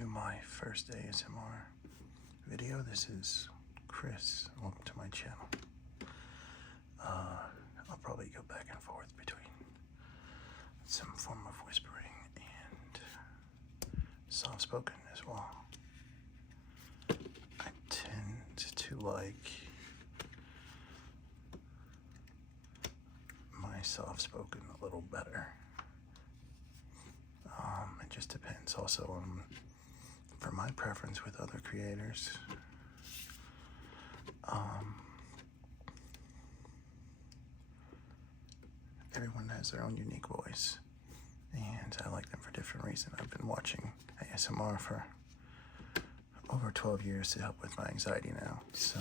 to my first ASMR video. This is Chris. Welcome to my channel. I'll probably go back and forth between some form of whispering and soft-spoken as well. I tend to like my soft-spoken a little better. It just depends also on, for my preference with other creators. Everyone has their own unique voice, and I like them for different reasons. I've been watching ASMR for over 12 years to help with my anxiety now, so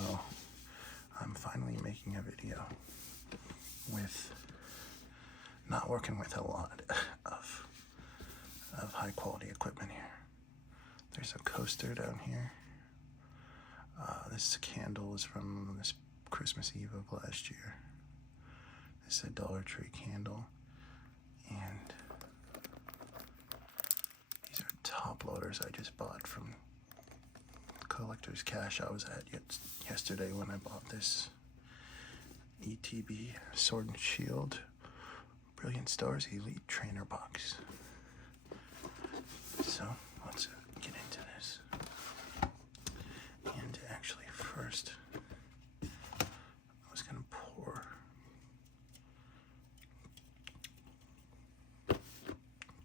I'm finally making a video with not working with a lot of high quality equipment here. There's a coaster down here. This candle is from this Christmas Eve of last year. This is a Dollar Tree candle, and these are top loaders I just bought from Collector's Cash I was at yesterday when I bought this ETB Sword and Shield Brilliant Stars Elite Trainer box. So let's get into this. And actually first, I was gonna pour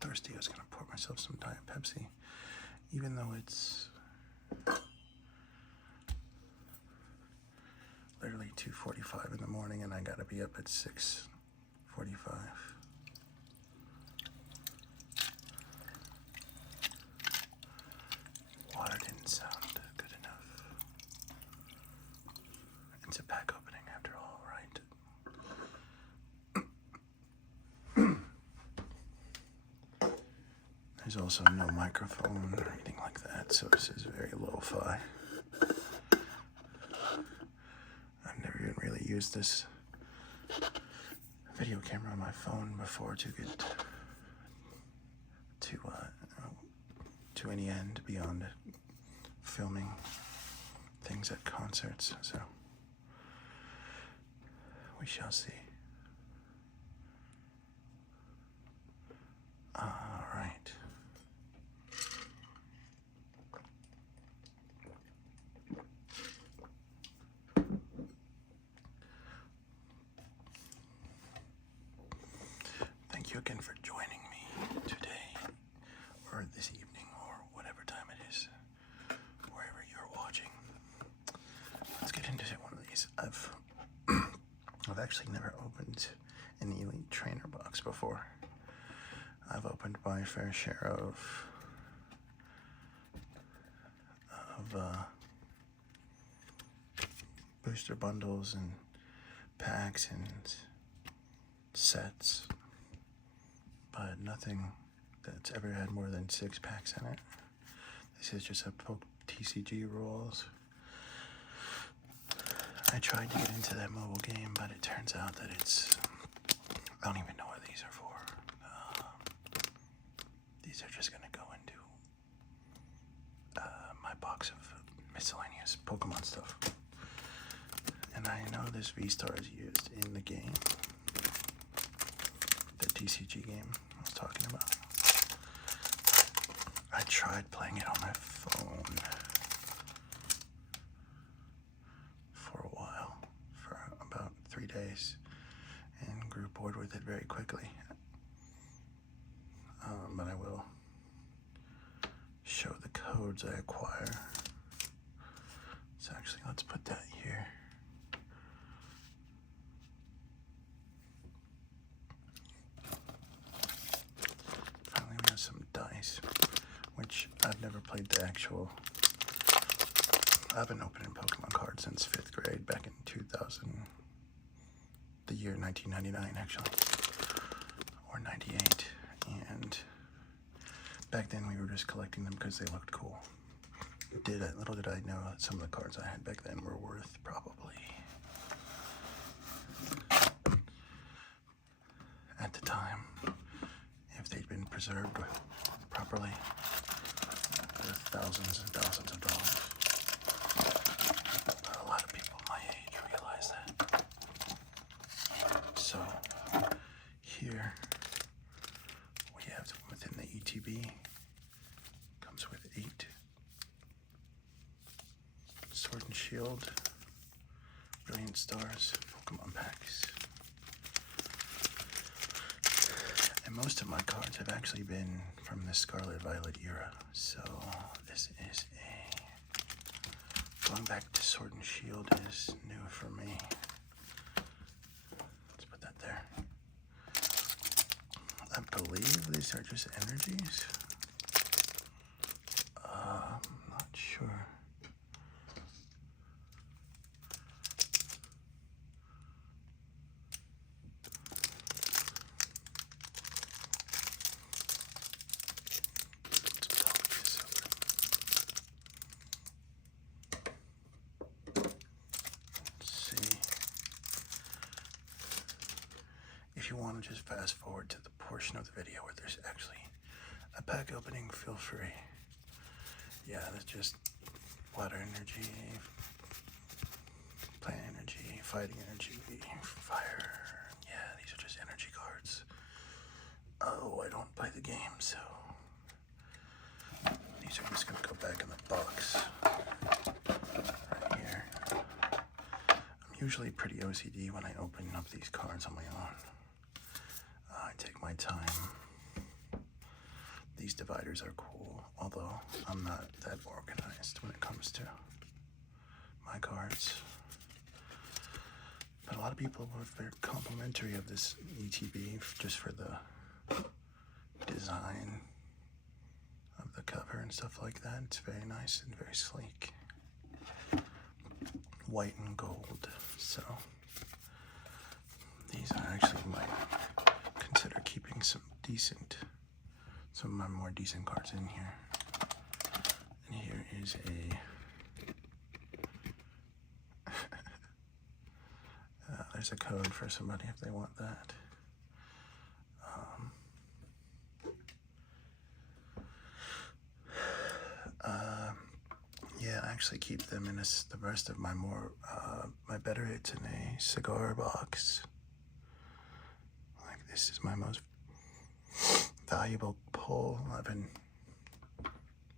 thirsty, I was gonna pour myself some Diet Pepsi, even though it's literally 2:45 in the morning and I gotta be up at 6:45. Water didn't sound good enough. It's a pack opening after all, right? There's also no microphone or anything like that, so this is very lo-fi. I've never even really used this video camera on my phone before to get to any end beyond filming things at concerts, so we shall see. All right. Thank you again for joining me today, or this evening, or whatever time it is, wherever you're watching. Let's get into one of these. I've actually never opened an Elite Trainer box before. I've opened my fair share of booster bundles and packs and sets, but nothing that's ever had more than 6 packs in it. This is just a TCG rules. I tried to get into that mobile game, but it turns out that I don't even know what these are for. These are just gonna go into my box of miscellaneous Pokemon stuff. And I know this V-Star is used in the game, the TCG game I was talking about. I tried playing it on my phone for a while, for about 3 days, and grew bored with it very quickly. But I will show the codes I acquire. So actually, let's put that here. Finally, we have some dice, which I've never played the actual. I've been opening Pokemon cards since 5th grade, back in 2000, the year 1999 actually, or 98, and back then we were just collecting them because they looked cool. Little did I know that some of the cards I had back then were worth probably, at the time, if they'd been preserved properly, worth thousands and thousands of dollars. But a lot of people my age realize that. So here we have within the ETB, comes with 8 Sword and Shield, Brilliant Stars, Pokemon packs. And most of my cards have actually been from the Scarlet Violet era. So this is going back to Sword and Shield is new for me. Let's put that there. I believe these are just energies. I'm not sure. If you want to just fast forward to the portion of the video where there's actually a pack opening, feel free. Yeah, that's just water energy, plant energy, fighting energy, fire. Yeah, these are just energy cards. Oh, I don't play the game, so these are just gonna go back in the box right here. I'm usually pretty OCD when I open up these cards on my own. I take my time. These dividers are cool, although I'm not that organized when it comes to my cards. But a lot of people were very complimentary of this ETB just for the design of the cover and stuff like that. It's very nice and very sleek. White and gold. So these are actually might consider keeping some of my more decent cards in here. And here is there's a code for somebody if they want that. Yeah, I actually keep them in the rest of my my better hits in a cigar box. Like this is my most valuable pull. I've been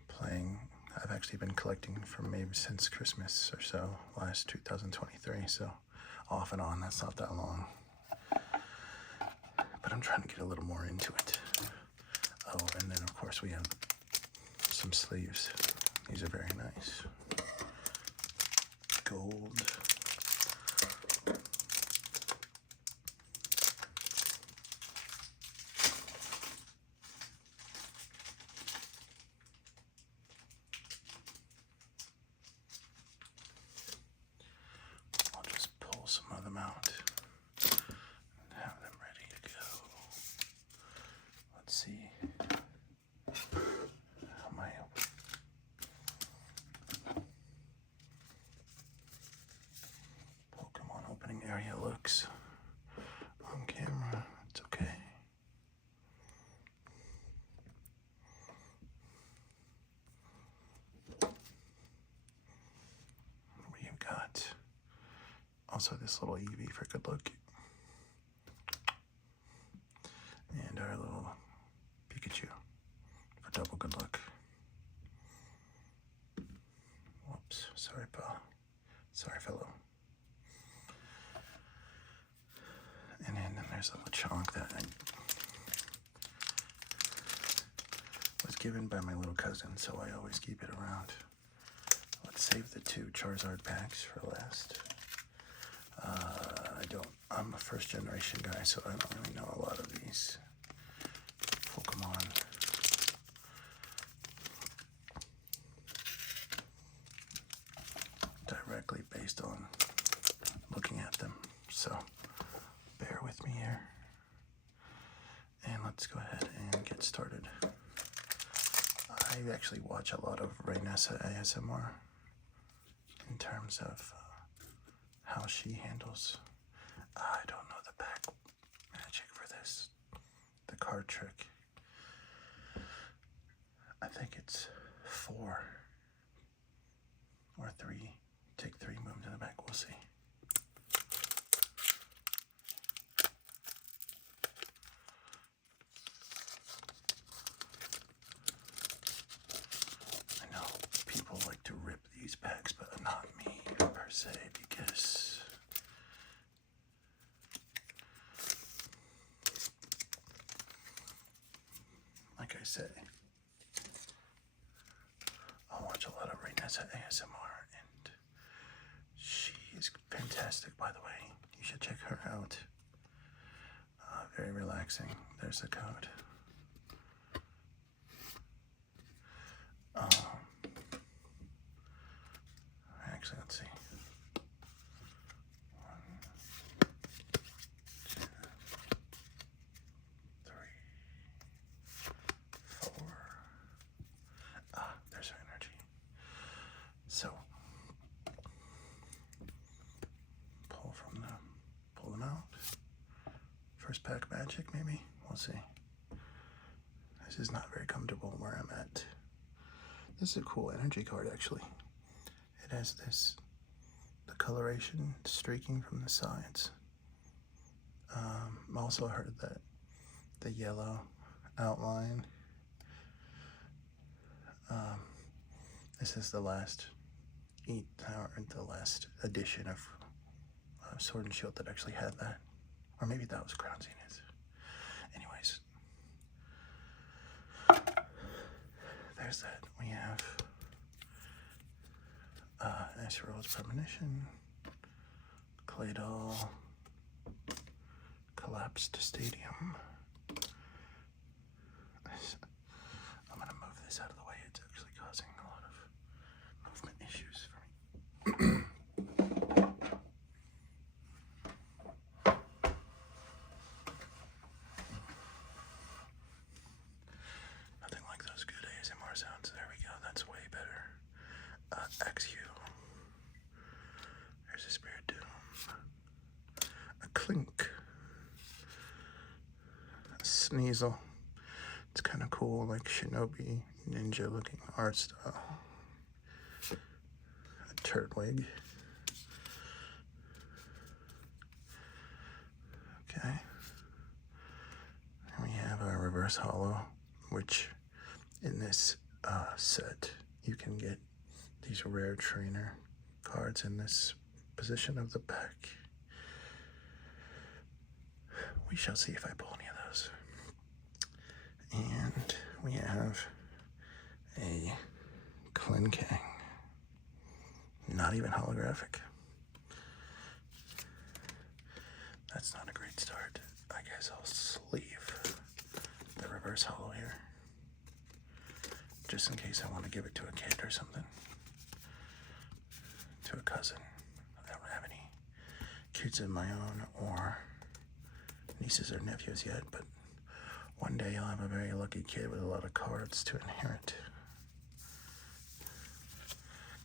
playing. I've actually been collecting for maybe since Christmas or so, last 2023. So off and on. That's not that long. But I'm trying to get a little more into it. Oh, and then of course we have some sleeves. These are very nice. Gold. I'll just pull some of them out and have them ready to go. Let's see. How am I open? Pokemon opening area looks on camera. It's okay. We've got also this little Eevee for good luck. And our little Pikachu for double good luck. Whoops, sorry pal. Sorry fellow. And then there's a little chunk that I was given by my little cousin, so I always keep it around. Let's save the 2 Charizard packs for last. I'm a first generation guy, so I don't really know a lot of these Pokemon. Directly based on looking at them. So bear with me here. And let's go ahead and get started. I actually watch a lot of Rainessa ASMR in terms of how she handles. I don't know the back magic for this. The card trick. I think it's 4 or 3. Take 3, move them to the back. We'll see. I know people like to rip these packs, but not me per se, because like I say, I watch a lot of Renessa ASMR, and she is fantastic, by the way. You should check her out. Very relaxing. There's the code. Actually, let's see. 1, 2, 3, 4. There's her energy. So, pull them out. First pack magic, maybe? We'll see. This is not very comfortable where I'm at. This is a cool energy card, actually. It has the coloration streaking from the sides. Also heard that the yellow outline. This is the last edition of Sword and Shield that actually had that. Or maybe that was Crown Zenith. Anyways. There's that. We have Acerol's Premonition, Claydol, Collapsed Stadium. I'm going to move this out of the way. It's actually causing a lot of movement issues for me. Nothing like those good ASMR sounds. There we go. That's way better. XU. There's a Spirit Doom. A Clink. A Sneasel. It's kind of cool, like shinobi ninja looking art style. A Turtwig. Okay. And we have a Reverse Hollow, which in this set you can get these rare trainer cards in this position of the pack. We shall see if I pull any of those. And we have a Klinkang. Not even holographic. That's not a great start. I guess I'll sleeve the Reverse Hollow here, just in case I want to give it to a kid or something. To a cousin. I don't have any kids of my own or nieces or nephews yet, but one day I'll have a very lucky kid with a lot of cards to inherit.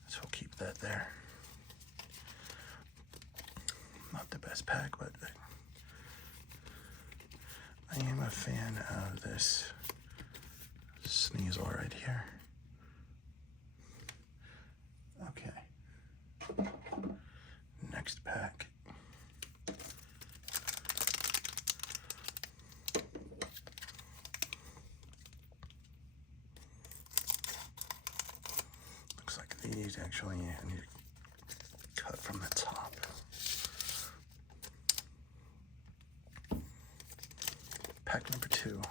So we'll keep that there. Not the best pack, but I am a fan of this Sneasel right here. Okay. Next pack. Looks like these actually need to cut from the top. Pack number 2.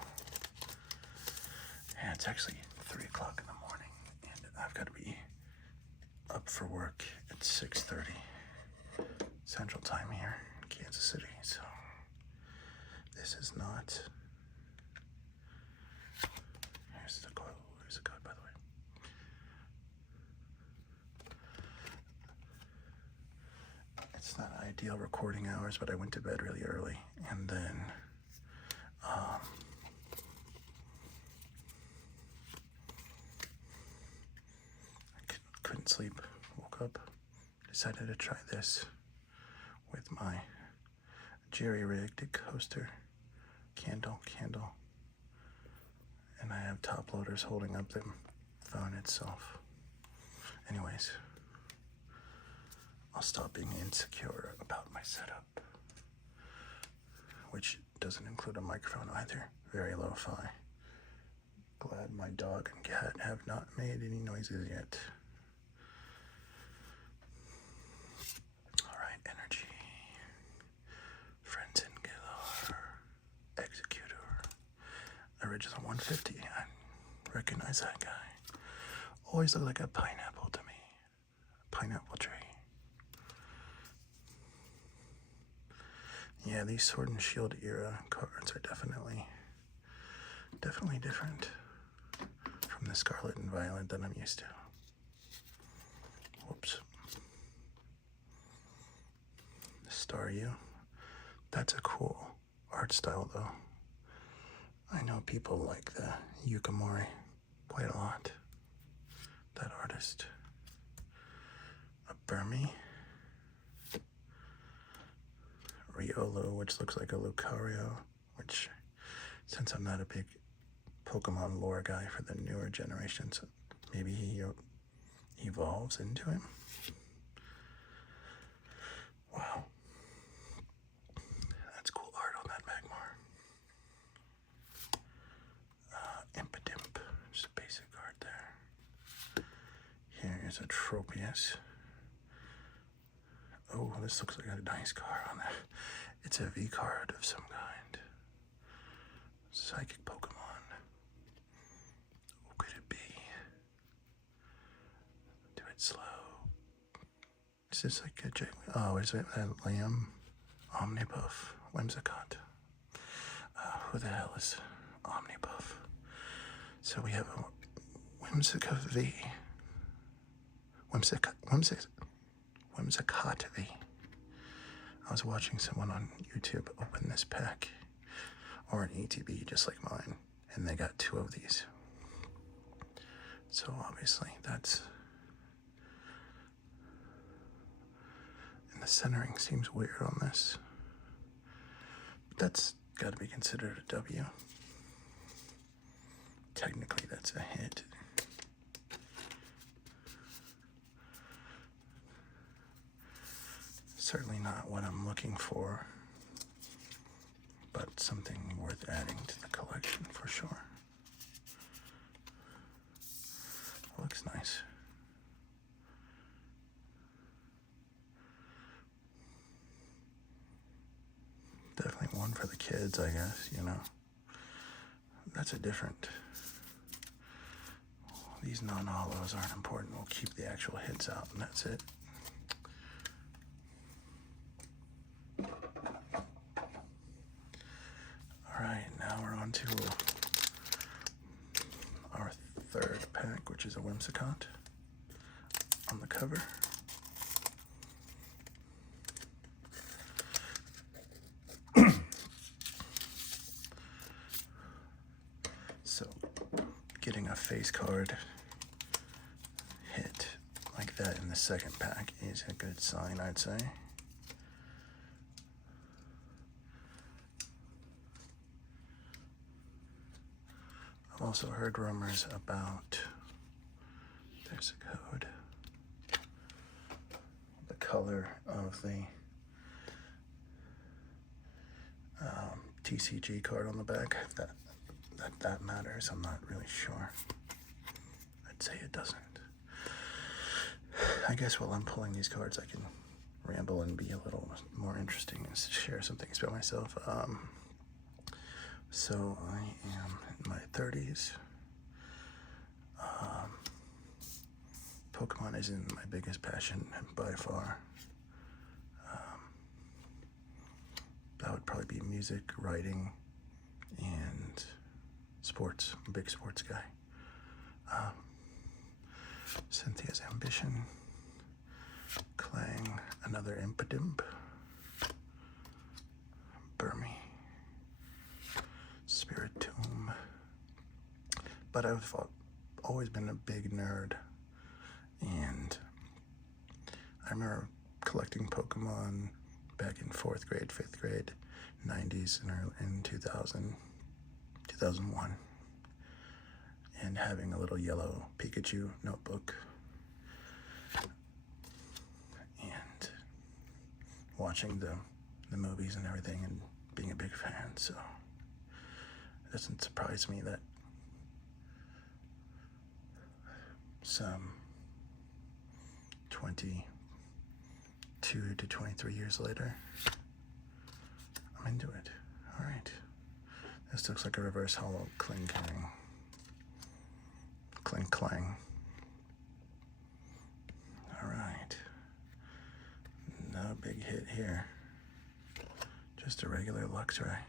And it's actually 3 o'clock in the morning, and I've got to be up for work at 6:30 Central Time here in Kansas City, so this is not. Here's the code. Here's the code, by the way. It's not ideal recording hours, but I went to bed really early, and then couldn't sleep. Woke up, decided to try this with my jerry-rigged coaster candle, and I have top loaders holding up them phone itself. Anyways, I'll stop being insecure about my setup, which doesn't include a microphone either. Very lo-fi. Glad my dog and cat have not made any noises yet. Alright, energy. Friends in Galar. Executor. Original 150. I recognize that guy. Always looked like a pineapple to me. A pineapple tree. Yeah, these Sword and Shield era cards are definitely different from the Scarlet and Violet that I'm used to. Whoops. Staryu. That's a cool art style, though. I know people like the Yukimori quite a lot. That artist. A Burmy. Riolu, which looks like a Lucario, which, since I'm not a big Pokemon lore guy for the newer generations, maybe he evolves into him. Wow. That's cool art on that Magmar. Impidimp, just a basic art there. Here's a Tropius. Oh, this looks like a nice card on that. It's a V card of some kind. Psychic Pokemon. Who could it be? Do it slow. Is this like a oh, is it a Lamb? Omnibuff. Whimsicott. Who the hell is Omnibuff? So we have a Whimsicott V. Whimsicott V. I was watching someone on YouTube open this pack, or an ETB just like mine, and they got 2 of these. So obviously that's, and the centering seems weird on this, but that's got to be considered a W. Technically that's a hit. Certainly not what I'm looking for, but something worth adding to the collection for sure. Looks nice. Definitely one for the kids, I guess, you know. That's a different... These non-hollows aren't important. We'll keep the actual hits out, and that's it. Alright, now we're on to our 3rd pack, which is a Whimsicott on the cover. So, getting a face card hit like that in the 2nd pack is a good sign, I'd say. I've also heard rumors about, there's a code, the color of the TCG card on the back, if that matters. I'm not really sure. I'd say it doesn't. I guess while I'm pulling these cards, I can ramble and be a little more interesting and share some things about myself. So I am in my 30s. Pokemon isn't my biggest passion by far. That would probably be music, writing, and sports. I'm a big sports guy. Cynthia's Ambition. Clang, another Impidimp. Burmy. Spirit Tomb. But I've always been a big nerd, and I remember collecting Pokemon back in 4th grade, 5th grade, 90s, and in 2000, 2001. And and having a little yellow Pikachu notebook and watching the movies and everything and being a big fan. So it doesn't surprise me that some 22 to 23 years later, I'm into it. All right. This looks like a reverse hollow cling clang. Cling clang. All right. No big hit here. Just a regular Luxray.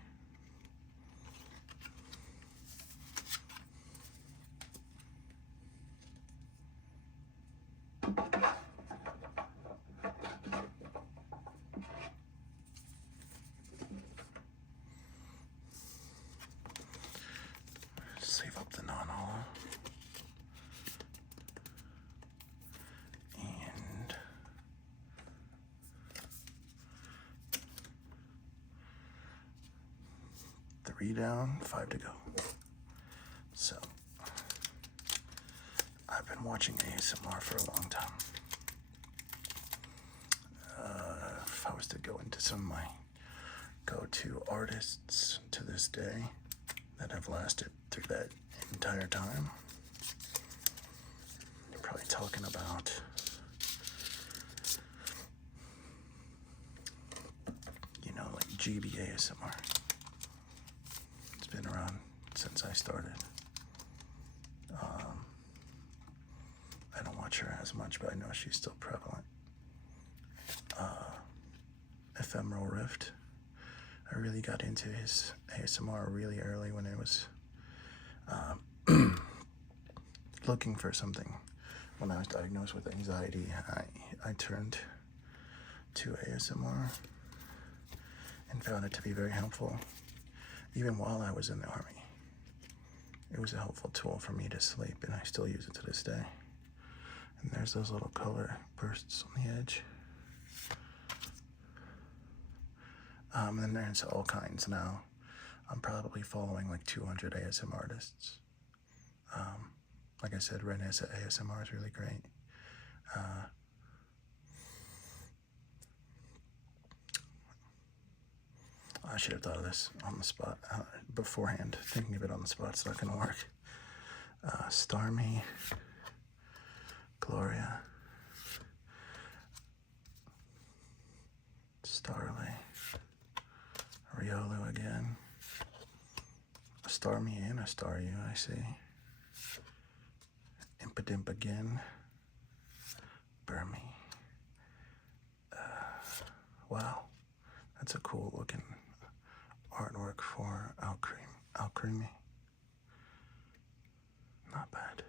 Save up the non-hollow. And three down, 5 to go. So I've been watching ASMR for a long time. If I was to go into some of my go-to artists to this day that have lasted through that entire time, you're probably talking about like GB ASMR. It's been around since I started. I don't watch her as much, but I know she's still prevalent. Ephemeral Rift. I really got into his ASMR really early when I was looking for something. When I was diagnosed with anxiety, I turned to ASMR and found it to be very helpful. Even while I was in the army, it was a helpful tool for me to sleep, and I still use it to this day. And there's those little color bursts on the edge. And then there's all kinds now. I'm probably following like 200 ASMR artists. Like I said, Renessa ASMR is really great. I should have thought of this on the spot beforehand. Thinking of it on the spot's not gonna work. Starmie, Gloria, Starly, Riolu again, a Starmie and a Staryu, I see. Impidimp again, Burmy. Wow, that's a cool looking artwork for Alcremie. Not bad.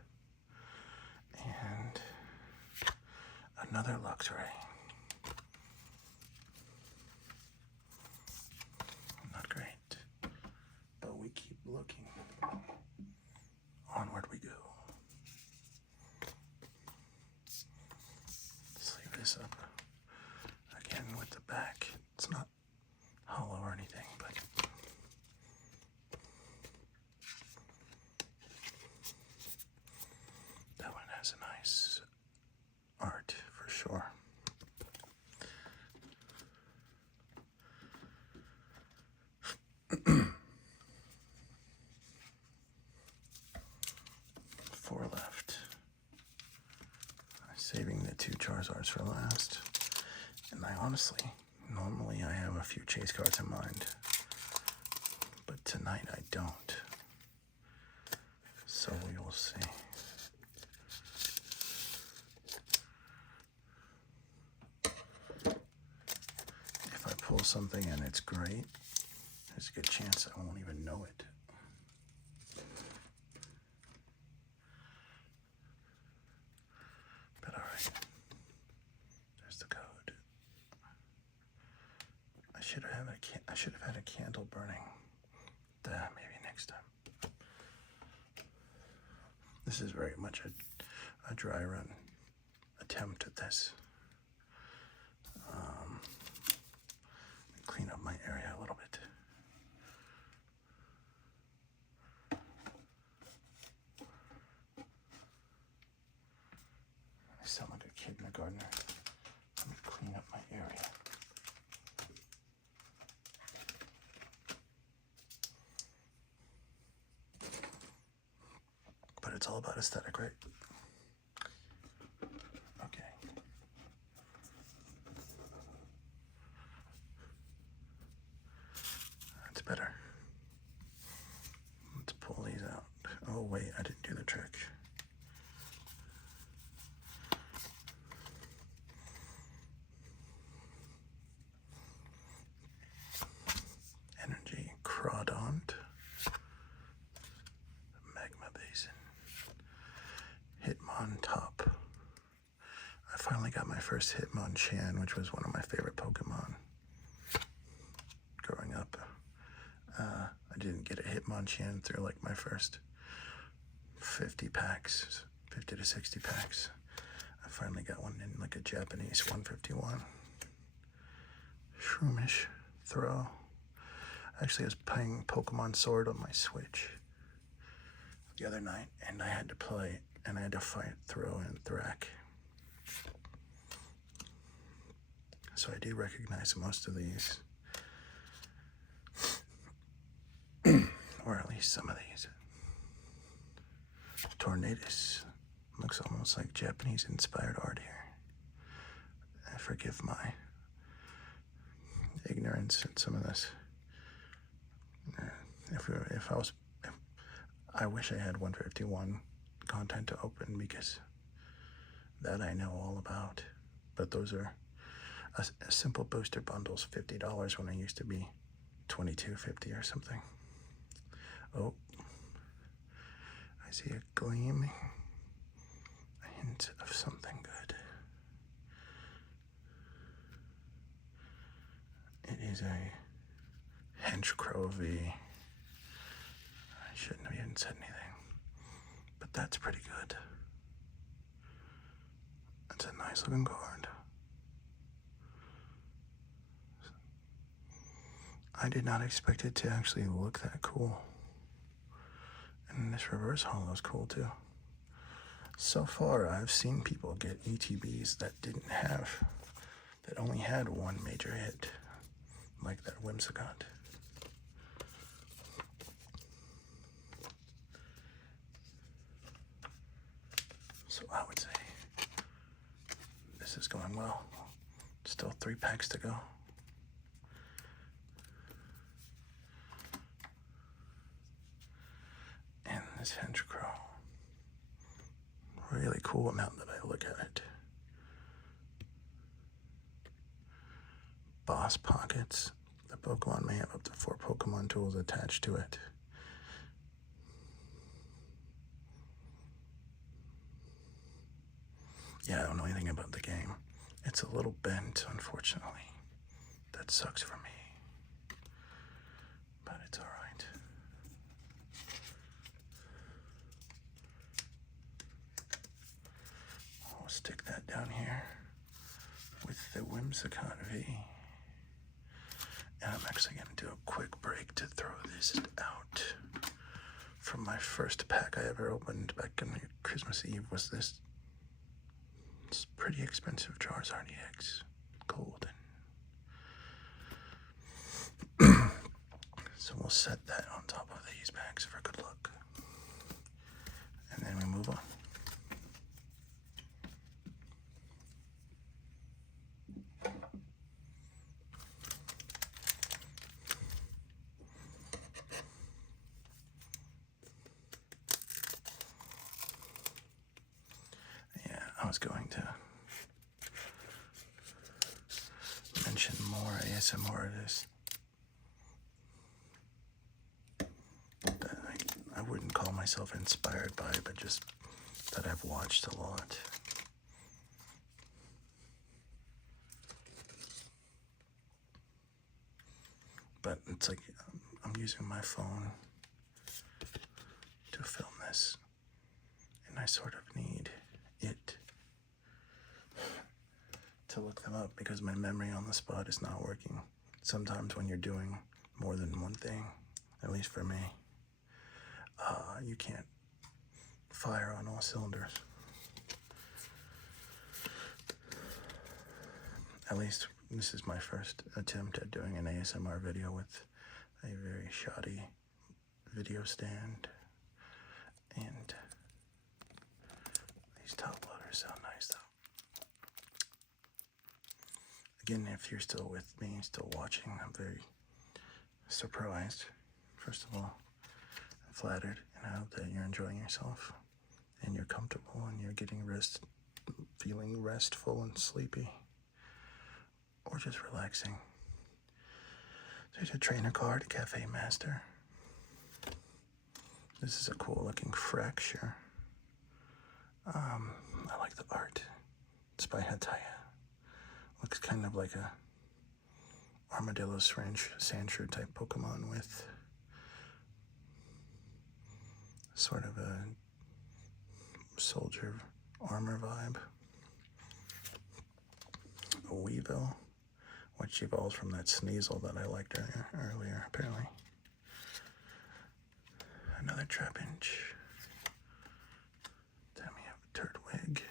And another Luxray. Not great, but we keep looking. Onward we go. Sleeve this up again with the back. It's not hollow or anything, but that one has a nice art for sure. Four left. I'm saving the 2 Charizards for last. And I honestly, normally I have a few chase cards in mind, but tonight I don't. So we will see. If I pull something and it's great, there's a good chance I won't even know it. But all right, there's the code. I should have had a candle burning. Maybe next time. This is very much a dry run attempt at this. Clean up my area a little bit. I sound like a kindergartner. Let me clean up my area. But it's all about aesthetic, right? Okay. That's better. Let's pull these out. Oh wait, I didn't do the trick. Energy Crawdont. Magma Basin. Hitmontop. I finally got my first Hitmonchan, which was one of my favorite Pokemon growing up. I didn't get a Hitmonchan through like my first 50 packs, 50 to 60 packs. I finally got one in like a Japanese 151. Shroomish throw. Actually, I was playing Pokemon Sword on my Switch the other night, and I had to play, and I had to fight Throw and Thrack. So I do recognize most of these. Or at least some of these. Tornadus. Looks almost like Japanese-inspired art here. I forgive my ignorance at some of this. I wish I had 151 content to open, because that I know all about. But those are a simple booster bundles, $50 when I used to be $22.50 or something. Oh, I see a gleam, a hint of something good. It is a Henchcrow V. I shouldn't have even said anything, but that's pretty good. That's a nice looking card. I did not expect it to actually look that cool. And this reverse holo is cool too. So far, I've seen people get ETBs that only had one major hit, like that Whimsicott. So I would say this is going well. Still 3 packs to go. And this Henchcrow. Really cool amount that I look at it. Boss Pockets. The Pokemon may have up to 4 Pokemon tools attached to it. Yeah, I don't know anything about the game. It's a little bent, unfortunately. That sucks for me. But it's alright. I'll stick that down here with the Whimsicott V. And I'm actually going to do a quick break to throw this out. From my first pack I ever opened back on Christmas Eve was this. It's pretty expensive Charizard EX Golden. So we'll set that on top of these packs for good luck. And then we move on. Yeah, I was going to mention more ASMR artists that I wouldn't call myself inspired by, but just that I've watched a lot. But it's like I'm using my phone to film this, and I sort of need it to look them up because my memory on the spot is not working. Sometimes when you're doing more than one thing, at least for me, you can't fire on all cylinders. at least this is my first attempt at doing an ASMR video with a very shoddy video stand. And these top loaders sound nice though. Again, if you're still with me, still watching, I'm very surprised. First of all, I'm flattered, and I hope that you're enjoying yourself and you're comfortable and you're getting feeling restful and sleepy, or just relaxing. There's a trainer card, Cafe Master. This is a cool looking fracture. I like the art. It's by Hataya. Looks kind of like a armadillo Sandshrew type Pokemon with sort of a soldier armor vibe. A Weevil, which evolves from that Sneasel that I liked earlier, apparently. Another Trapinch. Then we have a Turtwig.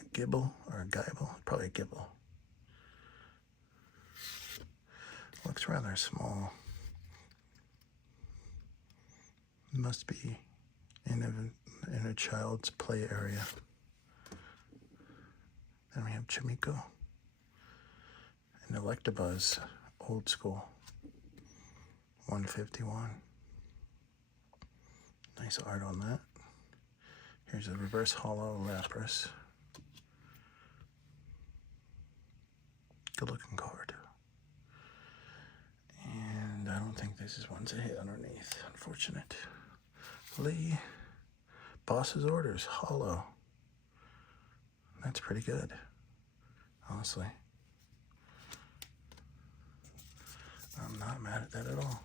A Gibble, or a Gibble, probably a Gibble. Looks rather small. Must be in a child's play area. Then we have Chimiko. An Electabuzz, old school. 151. Nice art on that. Here's a reverse hollow Lapras. Good looking card. And I don't think this is one to hit underneath. Unfortunate. Lee. Boss's Orders, hollow. That's pretty good, honestly. I'm not mad at that at all.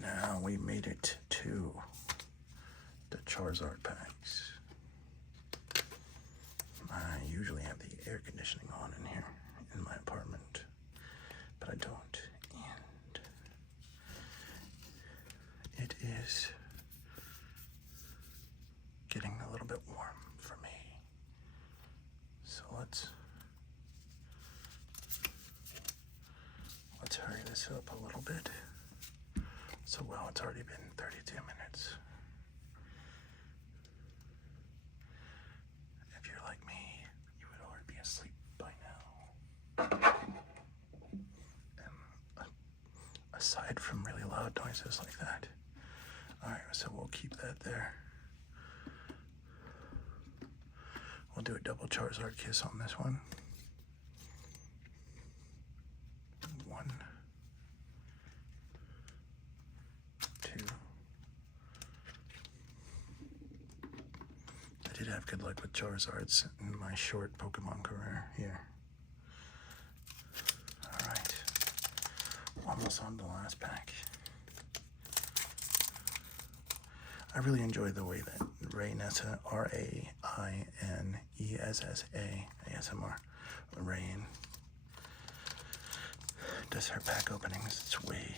Now we made it to the Charizard packs. I usually have the air conditioning on in here in my apartment, but I don't. And it is getting a little bit warm for me. So let's hurry this up a little bit. So well, it's already been 32 minutes. If you're like me, you would already be asleep by now. And aside from really loud noises like that. Alright, so we'll keep that there. We'll do a double Charizard kiss on this one. 1, 2. I did have good luck with Charizards in my short Pokemon career here. Alright. Almost on the last pack. I really enjoy the way that Rainessa, R-A-I-N-E-S-S-A, ASMR, Rain, does her pack openings. It's way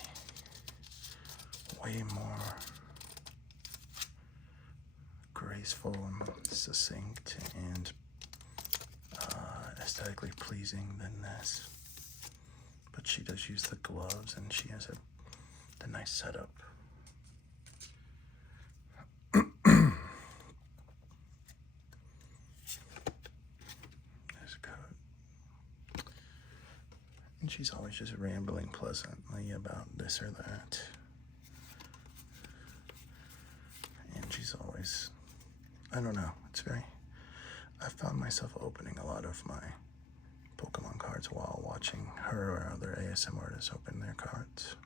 more graceful and succinct and aesthetically pleasing than this. But she does use the gloves, and she has the nice setup. And she's always just rambling pleasantly about this or that. And she's always, I don't know, I found myself opening a lot of my Pokemon cards while watching her or other ASMR artists open their cards.